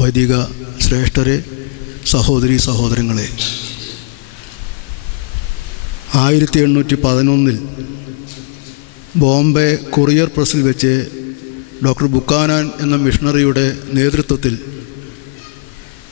വൈദിക ശ്രേഷ്ഠരെ, സഹോദരീ സഹോദരങ്ങളെ, 1811 ബോംബെ കൊറിയർ പ്രസ്സിൽ വെച്ച് ഡോക്ടർ ബുക്കാനാൻ എന്ന മിഷണറിയുടെ നേതൃത്വത്തിൽ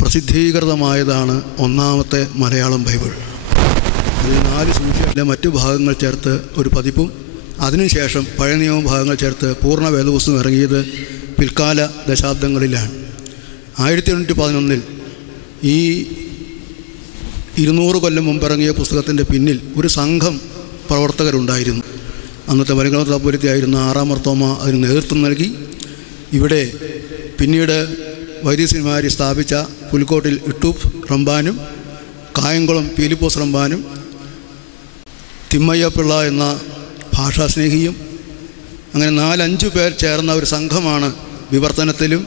പ്രസിദ്ധീകൃതമായതാണ് ഒന്നാമത്തെ മലയാളം ബൈബിൾ. അതിൽ 4 സുവിശേഷത്തിലെ മറ്റു ഭാഗങ്ങൾ ചേർത്ത് ഒരു പതിപ്പും അതിനുശേഷം പഴയ നിയമ ഭാഗങ്ങൾ ചേർത്ത് പൂർണ്ണ വേദപുസ്തകം ഇറങ്ങിയത് പിൽക്കാല ദശാബ്ദങ്ങളിലാണ്. 1811 ഈ 200 കൊല്ലം മുമ്പിറങ്ങിയ പുസ്തകത്തിൻ്റെ പിന്നിൽ ഒരു സംഘം പ്രവർത്തകരുണ്ടായിരുന്നു. അന്നത്തെ മലങ്കര മെത്രാപ്പോലീത്തയായിരുന്ന 6-ാം മാർത്തോമ അതിന് നേതൃത്വം നൽകി. ഇവിടെ പിന്നീട് വൈദിക സെമിനാരി സ്ഥാപിച്ച പുലിക്കോട്ടിൽ ഇട്ടൂപ്പ് റമ്പാനും കായംകുളം പീലിപ്പോസ് റമ്പാനും തിമ്മയ്യപ്പിള്ള എന്ന ഭാഷാസ്നേഹിയും അങ്ങനെ 4-5 പേർ ചേർന്ന ഒരു സംഘമാണ് വിവർത്തനത്തിലും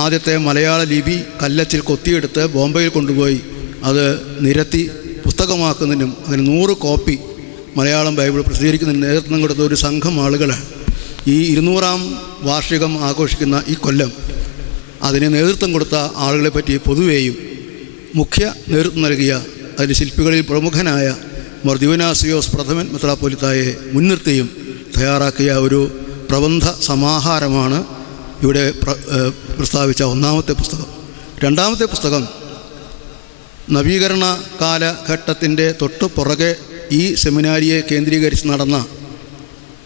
ആദ്യത്തെ മലയാള ലിപി കല്ലച്ചിൽ കൊത്തിയെടുത്ത് ബോംബെയിൽ കൊണ്ടുപോയി അത് നിരത്തി പുസ്തകമാക്കുന്നതിനും അങ്ങനെ 100 കോപ്പി മലയാളം ബൈബിൾ പ്രസിദ്ധീകരിക്കുന്നതിന് നേതൃത്വം കൊടുത്ത ഒരു സംഘം ആളുകളാണ്. ഈ 200-ാം വാർഷികം ആഘോഷിക്കുന്ന ഈ കൊല്ലം അതിന് നേതൃത്വം കൊടുത്ത ആളുകളെപ്പറ്റി പൊതുവേയും മുഖ്യ നേതൃത്വം നൽകിയ അതിൻ്റെ ശില്പികളിൽ പ്രമുഖനായ മാർ ദിവനാസിയോസ് പ്രഥമൻ മെത്രാപ്പോലീത്തായെ മുൻനിർത്തിയും തയ്യാറാക്കിയ ഒരു പ്രബന്ധ സമാഹാരമാണ് ഇവിടെ പ്രസ്താവിച്ച ഒന്നാമത്തെ പുസ്തകം. രണ്ടാമത്തെ പുസ്തകം നവീകരണ കാലഘട്ടത്തിൻ്റെ തൊട്ട് പുറകെ ഈ സെമിനാരിയെ കേന്ദ്രീകരിച്ച് നടന്ന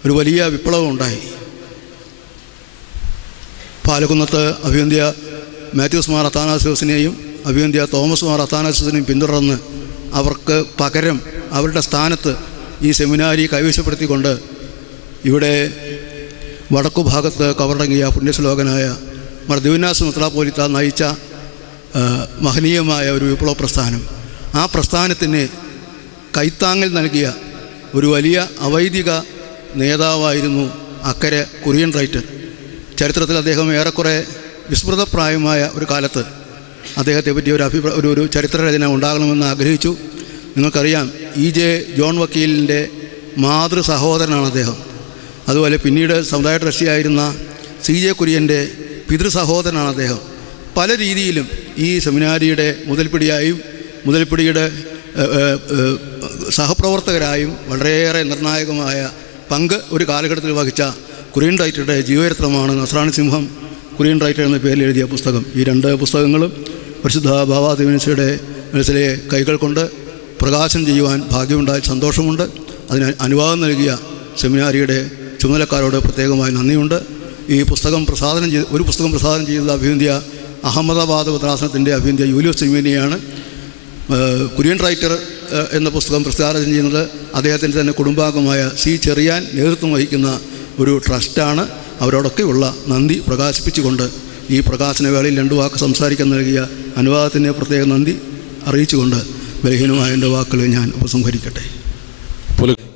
ഒരു വലിയ വിപ്ലവം ഉണ്ടായി. പാലക്കുന്നത്ത് അഭിവന്ദ്യ മാത്യൂസ് മാർ അത്താനാസ്യോസിനെയും അഭിവന്ദ്യ തോമസ് മാർ അത്താനാസ്യോസിനെയും പിന്തുടർന്ന് അവർക്ക് പകരം അവരുടെ സ്ഥാനത്ത് ഈ സെമിനാരി കൈവശപ്പെടുത്തിക്കൊണ്ട് ഇവിടെ വടക്കു ഭാഗത്ത് കവറടങ്ങിയ പുണ്യശ്ലോകനായ മാർ ദിവനാസ് മെത്രാപ്പോലീത്ത നയിച്ച മഹനീയമായ ഒരു വിപ്ലവ പ്രസ്ഥാനം. ആ പ്രസ്ഥാനത്തിന് കൈത്താങ്ങൽ നൽകിയ ഒരു വലിയ അവൈദിക നേതാവായിരുന്നു അക്കരെ കുര്യൻ റൈറ്റർ. ചരിത്രത്തിൽ അദ്ദേഹം ഏറെക്കുറെ വിസ്മൃതപ്രായമായ ഒരു കാലത്ത് അദ്ദേഹത്തെ പറ്റി ഒരു ചരിത്രരചന ഉണ്ടാകണമെന്ന് ആഗ്രഹിച്ചു. നിങ്ങൾക്കറിയാം, E.J. ജോൺ വക്കീലിൻ്റെ മാതൃ സഹോദരനാണ് അദ്ദേഹം. അതുപോലെ പിന്നീട് സമുദായ ട്രസ്റ്റിയായിരുന്ന C.J. കുര്യൻ്റെ പിതൃ സഹോദരനാണ് അദ്ദേഹം. പല രീതിയിലും ഈ സെമിനാരിയുടെ മുതൽപ്പിടിയായും മുതൽപ്പിടിയുടെ സഹപ്രവർത്തകരായും വളരെയേറെ നിർണായകമായ പങ്ക് ഒരു കാലഘട്ടത്തിൽ വഹിച്ച കുര്യൻ റൈറ്ററുടെ ജീവചരിത്രമാണ് നസ്രാണി സിംഹം കുര്യൻ റൈറ്റർ എന്ന പേരിൽ എഴുതിയ പുസ്തകം. ഈ 2 പുസ്തകങ്ങളും പരിശുദ്ധ ബാവാ തിരുമേനിയുടെ മനസ്സിലെ കൈകൾ കൊണ്ട് പ്രകാശനം ചെയ്യുവാൻ ഭാഗ്യമുണ്ടായി സന്തോഷമുണ്ട്. അതിന് അനുവാദം നൽകിയ സെമിനാരിയുടെ ചുമതലക്കാരോട് പ്രത്യേകമായി നന്ദിയുണ്ട്. ഈ പുസ്തകം ഒരു പുസ്തകം പ്രസാദനം ചെയ്തത് അഭിവന്ദ്യ അഹമ്മദാബാദ് ഭദ്രാസനത്തിൻ്റെ അഭിവന്ദ്യ യൂലിയോസ് തിരുമേനിയാണ്. കുര്യൻ റൈറ്റർ എന്ന പുസ്തകം പ്രസാദനം ചെയ്യുന്നത് അദ്ദേഹത്തിൻ്റെ തന്നെ കുടുംബാംഗമായ C. ചെറിയാൻ നേതൃത്വം വഹിക്കുന്ന ഒരു ട്രസ്റ്റാണ്. അവരോടൊക്കെയുള്ള നന്ദി പ്രകാശിപ്പിച്ചുകൊണ്ട് ഈ പ്രകാശന വേളയിൽ 2 വാക്ക് സംസാരിക്കാൻ നൽകിയ അനുവാദത്തിന് പ്രത്യേക നന്ദി അറിയിച്ചുകൊണ്ട് ബലഹീനമായ എൻ്റെ വാക്കുകൾ ഞാൻ ഉപസംഹരിക്കട്ടെ.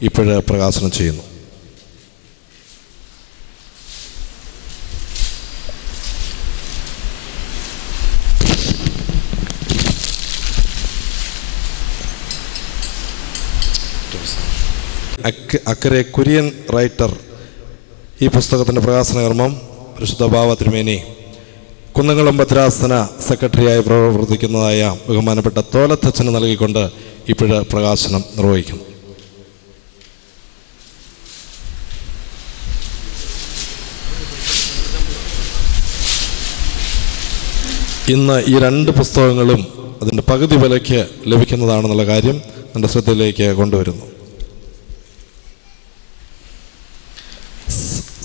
ഇപ്പോഴേ പ്രകാശനം ചെയ്യുന്നു. അക്കരെ കുര്യൻ റൈറ്റർ ഈ പുസ്തകത്തിൻ്റെ പ്രകാശന കർമ്മം പരിശുദ്ധ ബാവാ തിരുമേനി കുന്നംകുളം ഭദ്രാസന സെക്രട്ടറിയായി പ്രവർത്തിക്കുന്നതായ ബഹുമാനപ്പെട്ട തോലത്തച്ഛന് നൽകിക്കൊണ്ട് ഇപ്പോഴ് പ്രകാശനം നിർവഹിക്കുന്നു. ഇന്ന് ഈ 2 പുസ്തകങ്ങളും അതിൻ്റെ പകുതി വിലയ്ക്ക് ലഭിക്കുന്നതാണെന്നുള്ള കാര്യം എൻ്റെ ശ്രദ്ധയിലേക്ക് കൊണ്ടുവരുന്നു.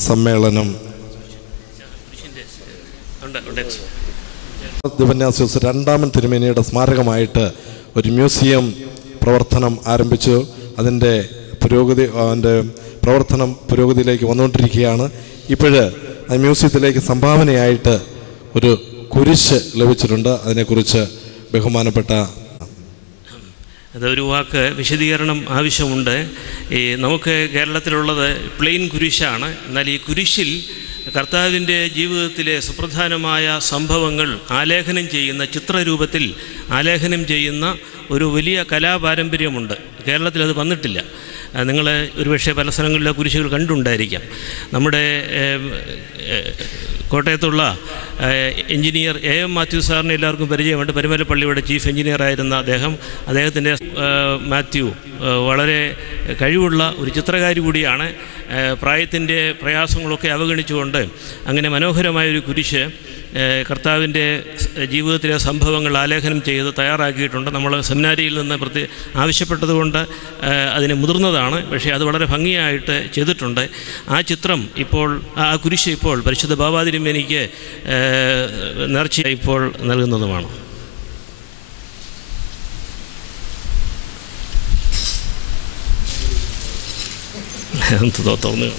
സമ്മേളനം ദിവന്യാസ്യോസ് 2-ാമൻ തിരുമേനിയുടെ സ്മാരകമായിട്ട് ഒരു മ്യൂസിയം പ്രവർത്തനം ആരംഭിച്ചു. അതിൻ്റെ പ്രവർത്തനം പുരോഗതിയിലേക്ക് വന്നുകൊണ്ടിരിക്കുകയാണ്. ഇപ്പോഴ് ആ മ്യൂസിയത്തിലേക്ക് സംഭാവനയായിട്ട് ഒരു കുരിശ് ലഭിച്ചിട്ടുണ്ട്. അതിനെക്കുറിച്ച് ബഹുമാനപ്പെട്ട അതൊരു വാക്ക് വിശദീകരണം ആവശ്യമുണ്ട്. നമുക്ക് കേരളത്തിലുള്ളത് പ്ലെയിൻ കുരിശാണ്. എന്നാൽ ഈ കുരിശിൽ കർത്താവിൻ്റെ ജീവിതത്തിലെ സുപ്രധാനമായ സംഭവങ്ങൾ ആലേഖനം ചെയ്യുന്ന ചിത്രരൂപത്തിൽ ആലേഖനം ചെയ്യുന്ന ഒരു വലിയ കലാപാരമ്പര്യമുണ്ട്. കേരളത്തിൽ അത് വന്നിട്ടില്ല. നിങ്ങൾ ഒരുപക്ഷെ പല സ്ഥലങ്ങളിലെ കുരിശുകൾ കണ്ടുണ്ടായിരിക്കാം. നമ്മുടെ കോട്ടയത്തുള്ള എഞ്ചിനീയർ AM മാത്യു സാറിനെ എല്ലാവർക്കും പരിചയമുണ്ട്. പരുമലപ്പള്ളിയുടെ ചീഫ് എഞ്ചിനീയറായിരുന്ന അദ്ദേഹത്തിൻ്റെ മാത്യു വളരെ കഴിവുള്ള ഒരു ചിത്രകാരി കൂടിയാണ്. പ്രായത്തിൻ്റെ പ്രയാസങ്ങളൊക്കെ അവഗണിച്ചുകൊണ്ട് അങ്ങനെ മനോഹരമായൊരു കുരിശ് കർത്താവിൻ്റെ ജീവിതത്തിലെ സംഭവങ്ങൾ ആലേഖനം ചെയ്ത് തയ്യാറാക്കിയിട്ടുണ്ട്. നമ്മൾ സെമിനാരിയിൽ നിന്ന് ആവശ്യപ്പെട്ടതുകൊണ്ട് അതിന് മുതിർന്നതാണ്, പക്ഷേ അത് വളരെ ഭംഗിയായിട്ട് ചെയ്തിട്ടുണ്ട്. ആ ചിത്രം ഇപ്പോൾ, ആ കുരിശ് ഇപ്പോൾ പരിശുദ്ധ ബാബാതിരുമേനിക്ക് നേർച്ച ഇപ്പോൾ നൽകുന്നതുമാണ്. തുറന്നു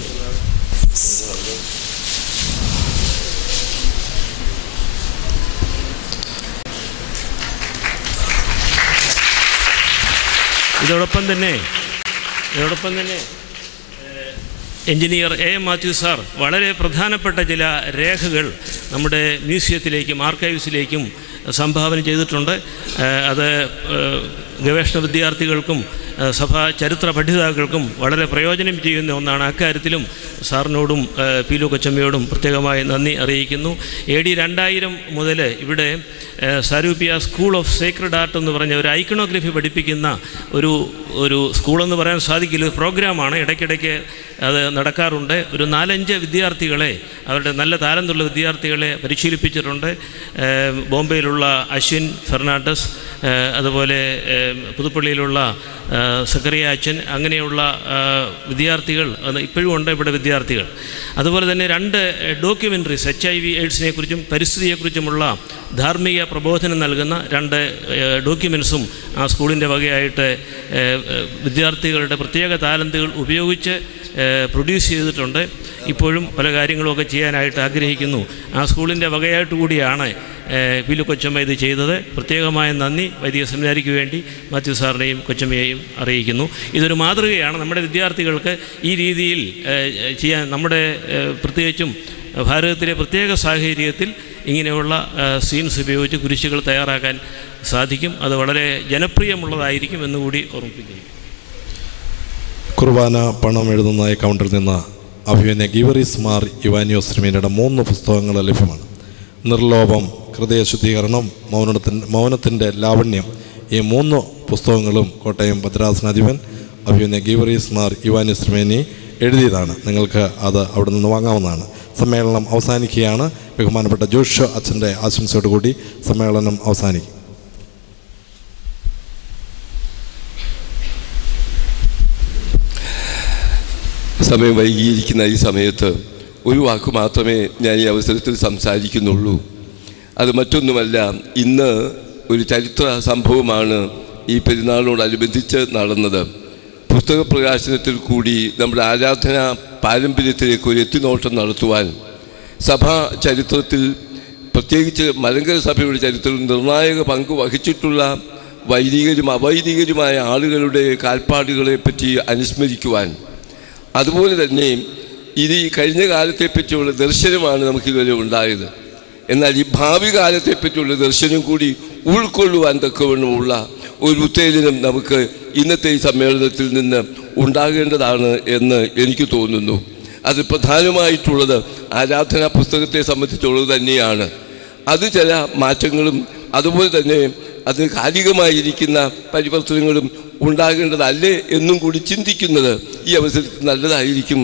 ഇതോടൊപ്പം തന്നെ എഞ്ചിനീയർ AM മാത്യു സാർ വളരെ പ്രധാനപ്പെട്ട ചില രേഖകൾ നമ്മുടെ മ്യൂസിയത്തിലേക്കും ആർക്കൈവ്സിലേക്കും സംഭാവന ചെയ്തിട്ടുണ്ട്. അത് ഗവേഷണ വിദ്യാർത്ഥികൾക്കും സഭാ ചരിത്ര പഠിതാക്കൾക്കും വളരെ പ്രയോജനം ചെയ്യുന്ന ഒന്നാണ്. അക്കാര്യത്തിലും സാറിനോടും പീലു കൊച്ചമ്മയോടും പ്രത്യേകമായി നന്ദി അറിയിക്കുന്നു. AD 2000 മുതൽ ഇവിടെ സാരൂപിയ സ്കൂൾ ഓഫ് സേക്രഡ് ആർട്ട് എന്ന് പറഞ്ഞ ഒരു ഐക്കണോഗ്രഫി പഠിപ്പിക്കുന്ന ഒരു സ്കൂളെന്ന് പറയാൻ സാധിക്കില്ല, പ്രോഗ്രാമാണ്. ഇടയ്ക്കിടയ്ക്ക് അത് നടക്കാറുണ്ട്. ഒരു 4-5 വിദ്യാർത്ഥികളെ, അവരുടെ നല്ല താലന്തുള്ള വിദ്യാർത്ഥികളെ പരിശീലിപ്പിച്ചിട്ടുണ്ട്. ബോംബെയിലുള്ള അശ്വിൻ ഫെർണാണ്ടസ്, അതുപോലെ പുതുപ്പള്ളിയിലുള്ള സക്കറിയ അച്ഛൻ, അങ്ങനെയുള്ള വിദ്യാർത്ഥികൾ ഇപ്പോഴും ഉണ്ട് ഇവിടെ വിദ്യാർത്ഥികൾ. അതുപോലെ തന്നെ 2 ഡോക്യുമെൻ്ററീസ് HIV AIDS-നെ കുറിച്ചും പരിസ്ഥിതിയെക്കുറിച്ചുമുള്ള ധാർമ്മിക പ്രബോധനം നൽകുന്ന 2 ഡോക്യുമെൻസും ആ സ്കൂളിൻ്റെ വകയായിട്ട് വിദ്യാർത്ഥികളുടെ പ്രത്യേക താലന്തുകൾ ഉപയോഗിച്ച് പ്രൊഡ്യൂസ് ചെയ്തിട്ടുണ്ട്. ഇപ്പോഴും പല കാര്യങ്ങളുമൊക്കെ ചെയ്യാനായിട്ട് ആഗ്രഹിക്കുന്നു. ആ സ്കൂളിൻ്റെ വകയായിട്ട് കൂടിയാണ് പീലു കൊച്ചമ്മ ഇത് ചെയ്തത്. പ്രത്യേകമായ നന്ദി വൈദിക സെമിനാരിക്ക് വേണ്ടി മാത്യു സാറിനെയും കൊച്ചമ്മയെയും അറിയിക്കുന്നു. ഇതൊരു മാതൃകയാണ് നമ്മുടെ വിദ്യാർത്ഥികൾക്ക് ഈ രീതിയിൽ ചെയ്യാൻ. നമ്മുടെ പ്രത്യേകിച്ചും ഭാരതത്തിലെ പ്രത്യേക സാഹചര്യത്തിൽ ഇങ്ങനെയുള്ള സീൻസ് ഉപയോഗിച്ച് കുരിശുകൾ തയ്യാറാക്കാൻ സാധിക്കും. അത് വളരെ ജനപ്രിയമുള്ളതായിരിക്കും എന്നുകൂടി ഓർമ്മിപ്പിക്കുന്നു. കുർബാന പണം എഴുതുന്ന അക്കൗണ്ടിൽ നിന്ന് അഭിമന്യ ഗീവറീസ് മാർ ഇവാനിയോസ് തിരുമേനിയുടെ 3 പുസ്തകങ്ങൾ ലഭ്യമാണ്. നിർലോഭം, ഹൃദയശുദ്ധീകരണം, മൗനത്തിൻ്റെ ലാവണ്യം. ഈ 3 പുസ്തകങ്ങളും കോട്ടയം ഭദ്രാസനാധിപൻ അഭിമന്യ ഗീവറീസ് മാർ ഇവാനിയോസ് തിരുമേനി എഴുതിയതാണ്. നിങ്ങൾക്ക് അത് അവിടെ നിന്ന് വാങ്ങാവുന്നതാണ്. സമ്മേളനം അവസാനിക്കുകയാണ്. ബഹുമാനപ്പെട്ട ജോഷ് അച്ഛൻ്റെ ആശംസയോടുകൂടി സമ്മേളനം അവസാനിക്കും. സമയം വൈകിയിരിക്കുന്ന ഈ സമയത്ത് ഒരു വാക്ക് മാത്രമേ ഞാൻ ഈ അവസരത്തിൽ സംസാരിക്കുന്നുള്ളൂ. അത് മറ്റൊന്നുമല്ല, ഇന്ന് ഒരു ചരിത്ര സംഭവമാണ് ഈ പെരുന്നാളിനോടനുബന്ധിച്ച് നടന്നത്. പുസ്തക പ്രകാശനത്തിൽ കൂടി നമ്മുടെ ആരാധനാ പാരമ്പര്യത്തിലേക്ക് ഒരു എത്തിനോട്ടം നടത്തുവാൻ സഭാ ചരിത്രത്തിൽ, പ്രത്യേകിച്ച് മലങ്കര സഭയുടെ ചരിത്രത്തിൽ നിർണായക പങ്ക് വഹിച്ചിട്ടുള്ള വൈദികരും അവൈദികരുമായ ആളുകളുടെ കാൽപ്പാടുകളെപ്പറ്റി അനുസ്മരിക്കുവാൻ, അതുപോലെ തന്നെ ഇത് ഈ കഴിഞ്ഞ കാലത്തെപ്പറ്റിയുള്ള ദർശനമാണ് നമുക്കിതുവരെ ഉണ്ടായത്. എന്നാൽ ഈ ഭാവി കാലത്തെപ്പറ്റിയുള്ള ദർശനം കൂടി ഉൾക്കൊള്ളുവാൻ തക്കവണ്ണമുള്ള ഒരു ഉത്തേജനം നമുക്ക് ഇന്നത്തെ ഈ സമ്മേളനത്തിൽ നിന്ന് ഉണ്ടാകേണ്ടതാണ് എന്ന് എനിക്ക് തോന്നുന്നു. അത് പ്രധാനമായിട്ടുള്ളത് ആരാധനാ പുസ്തകത്തെ സംബന്ധിച്ചുള്ളത് തന്നെയാണ്. അത് ചില മാറ്റങ്ങളും അതുപോലെ തന്നെ അതിന് കാലികമായിരിക്കുന്ന പരിവർത്തനങ്ങളും ഉണ്ടാകേണ്ടതല്ലേ എന്നും കൂടി ചിന്തിക്കുന്നത് ഈ അവസരത്തിൽ നല്ലതായിരിക്കും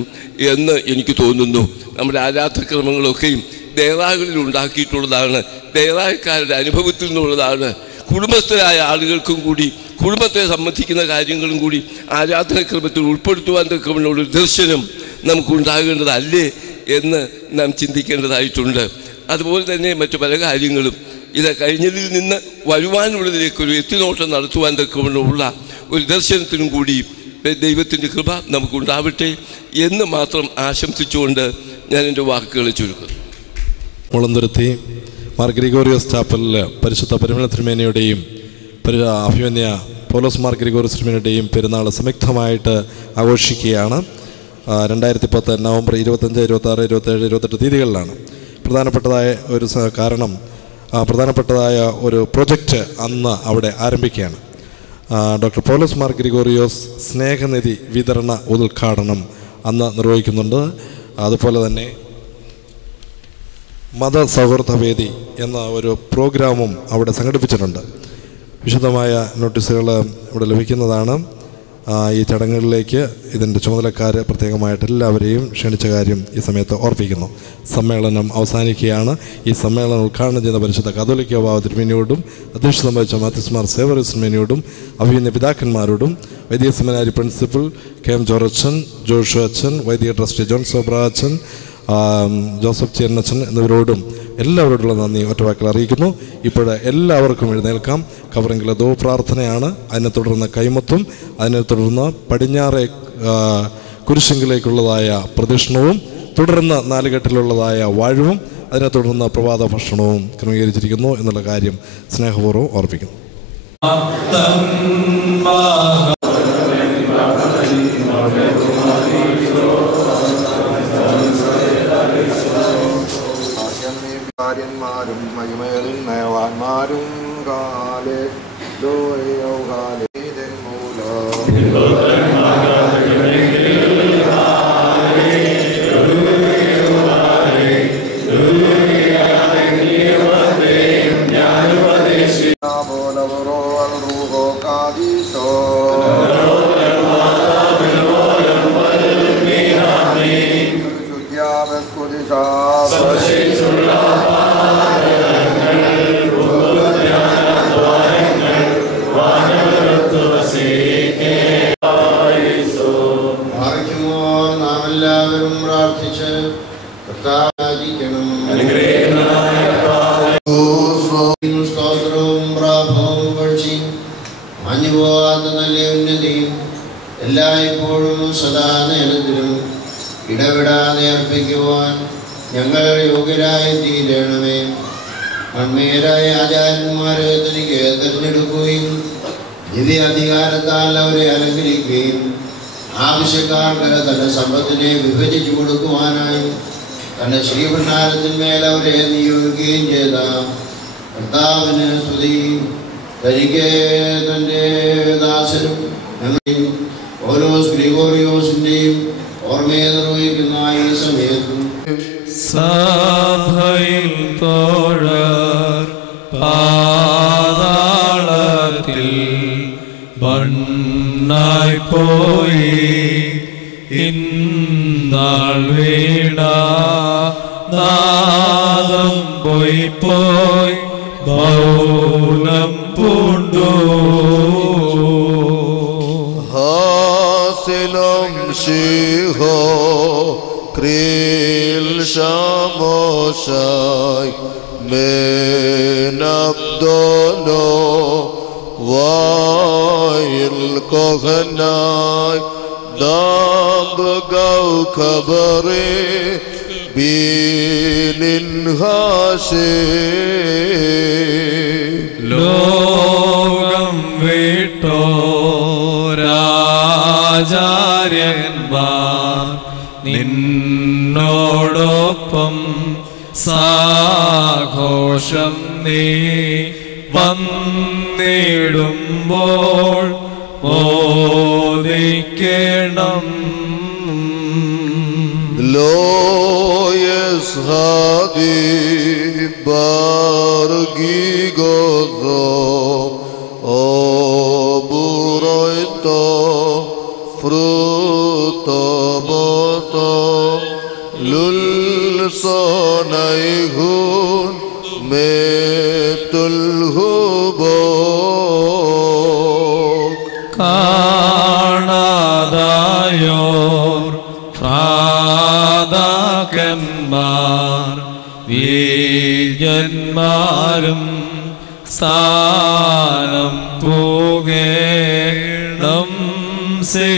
എന്ന് എനിക്ക് തോന്നുന്നു. നമ്മുടെ ആരാധക്രമങ്ങളൊക്കെയും ദേവാലയങ്ങളിൽ ഉണ്ടാക്കിയിട്ടുള്ളതാണ്, ദേവാലയക്കാരുടെ അനുഭവത്തിൽ നിന്നുള്ളതാണ്. കുടുംബസ്ഥരായ ആളുകൾക്കും കൂടി കുടുംബത്തെ സംബന്ധിക്കുന്ന കാര്യങ്ങളും കൂടി ആരാധനക്രമത്തിൽ ഉൾപ്പെടുത്തുവാൻ തക്കമുള്ളൊരു ദർശനം നമുക്കുണ്ടാകേണ്ടതല്ലേ എന്ന് നാം ചിന്തിക്കേണ്ടതായിട്ടുണ്ട്. അതുപോലെ തന്നെ മറ്റു പല കാര്യങ്ങളും ഇത് കഴിഞ്ഞതിൽ നിന്ന് വരുവാനുള്ളതിലേക്കൊരു എത്തിനോട്ടം നടത്തുവാൻ തക്കമുള്ള ഒരു ദർശനത്തിനും കൂടി ദൈവത്തിൻ്റെ കൃപ നമുക്കുണ്ടാവട്ടെ എന്ന് മാത്രം ആശംസിച്ചുകൊണ്ട് ഞാൻ എൻ്റെ വാക്കുകളെ ചുരുക്കുന്നു. മുളന്തുരുത്തി മാർ ഗ്രിഗോറിയോസ് ചാപ്പലിൽ പരിശുദ്ധ പരിമള തിരുമേനിയുടെയും അഭിമന്യ പൗലോസ് മാർ ഗ്രിഗോറിയോസ് തിരുമേനിയുടെയും പെരുന്നാൾ സംയുക്തമായിട്ട് ആഘോഷിക്കുകയാണ്. 2010 നവംബർ 25, 26, 27, 28 തീയതികളിലാണ്. പ്രധാനപ്പെട്ടതായ ഒരു പ്രൊജക്റ്റ് അന്ന് അവിടെ ആരംഭിക്കുകയാണ്. ഡോക്ടർ പൗലോസ് മാർ ഗ്രിഗോറിയോസ് സ്നേഹനിധി വിതരണ ഉദ്ഘാടനം അന്ന് നിർവഹിക്കുന്നുണ്ട്. അതുപോലെ തന്നെ മതസൗഹൃദവേദി എന്ന ഒരു പ്രോഗ്രാമും അവിടെ സംഘടിപ്പിച്ചിട്ടുണ്ട്. വിശദമായ നോട്ടീസുകൾ ഇവിടെ ലഭിക്കുന്നതാണ്. ഈ ചടങ്ങുകളിലേക്ക് ഇതിൻ്റെ ചുമതലക്കാർ പ്രത്യേകമായിട്ട് എല്ലാവരെയും ക്ഷണിച്ച കാര്യം ഈ സമയത്ത് ഓർപ്പിക്കുന്നു. സമ്മേളനം അവസാനിക്കുകയാണ്. ഈ സമ്മേളനം ഉദ്ഘാടനം ചെയ്യുന്ന പരിശുദ്ധ കാതോലിക്ക ബാവ തിരുമേനിയോടും അധ്യക്ഷത വഹിച്ച മാത്യുസ്മാർ സേവറീസ് തിരുമേനിയോടും അഭിനന്ദ പിതാക്കന്മാരോടും വൈദിക സെമിനാരി പ്രിൻസിപ്പൽ കെ എം ജോർജ് അച്ഛൻ, ജോഷു അച്ഛൻ, വൈദിക ട്രസ്റ്റി ജോൺ സോബ്ര അച്ഛൻ, ജോസഫ് ചേരനച്ചൻ എന്നിവരോടും എല്ലാവരോടുള്ള നന്ദി ഒറ്റവാക്കിൽ അറിയിക്കുന്നു. ഇപ്പോൾ എല്ലാവർക്കും എഴുന്നേൽക്കാം. കവറെങ്കിലതോ പ്രാർത്ഥനയാണ്. അതിനെ തുടർന്ന് കൈമത്തും, അതിനെ തുടർന്ന് പടിഞ്ഞാറെ കുരിശിങ്കിലേക്കുള്ളതായ പ്രദക്ഷിണവും, തുടർന്ന് നാലുകെട്ടിലുള്ളതായ വാഴവും, അതിനെ തുടർന്ന് പ്രഭാത ഭക്ഷണവും ക്രമീകരിച്ചിരിക്കുന്നു എന്നുള്ള കാര്യം സ്നേഹപൂർവ്വം ഓർപ്പിക്കുന്നു. ാരും മഹിമേറിൻ നയവാന്മാരും കാലേ ദോയൗകാലേ എല്ലായ്പ്പോഴും സദാ നേരത്തിലും ഇടപെടാതെ അർപ്പിക്കുവാൻ ഞങ്ങൾ യോഗ്യരായി തീരണമേ. മൺമേരായ ആചാര്യന്മാരെ തനിക്ക് തിരഞ്ഞെടുക്കുകയും ദിവ്യ അധികാരത്താൽ അവരെ അലങ്കരിക്കുകയും ആവശ്യക്കാർക്ക് തന്റെ സമ്പത്തിനെ വിഭജിച്ചു കൊടുക്കുവാനായി തന്റെ ശ്രീഭണ്ഡാരത്തിന്മേൽ അവരെ നിയോഗിക്കുകയും ചെയ്ത കർത്താവിന് സ്തുതി. തനിക്ക് തൻ്റെ ദാസനും ഞങ്ങളെയും ഓരോ ഗ്രിഗോറിയോസിൻ്റെയും ഓർമ്മയെ നിർവഹിക്കുന്ന ഈ സമയത്തും സഭയിൽ തോഴർ പാതാളത്തിൽ ബണ്ണായി പോയി ഇന്നാൾ വീണ നാദം പോയി പോയി മൗനം പൂണ്ടു ഹാസിലം ശിഹോ ക്രീൽ ശമോശായ് മേനബ്ദോനോ വായിൽ കൊഹനായ് ദാബ് ഗൗ ഖബറേ ബീനിൻ ഹാശേ ലോകം വിട്ടോരാചാര്യന്മാർ നിന്നോടൊപ്പം സാഘോഷം നീ വന്നിടുമ്പോൾ മോദിക്കണം. Loyes hadi bargi gozo oburoito fruto boto lul sonaihun metul hubok കാണാതായോർ പ്രാതാക്കന്മാർ വീര്യന്മാരും സ്ഥാനം പോകേണം സേ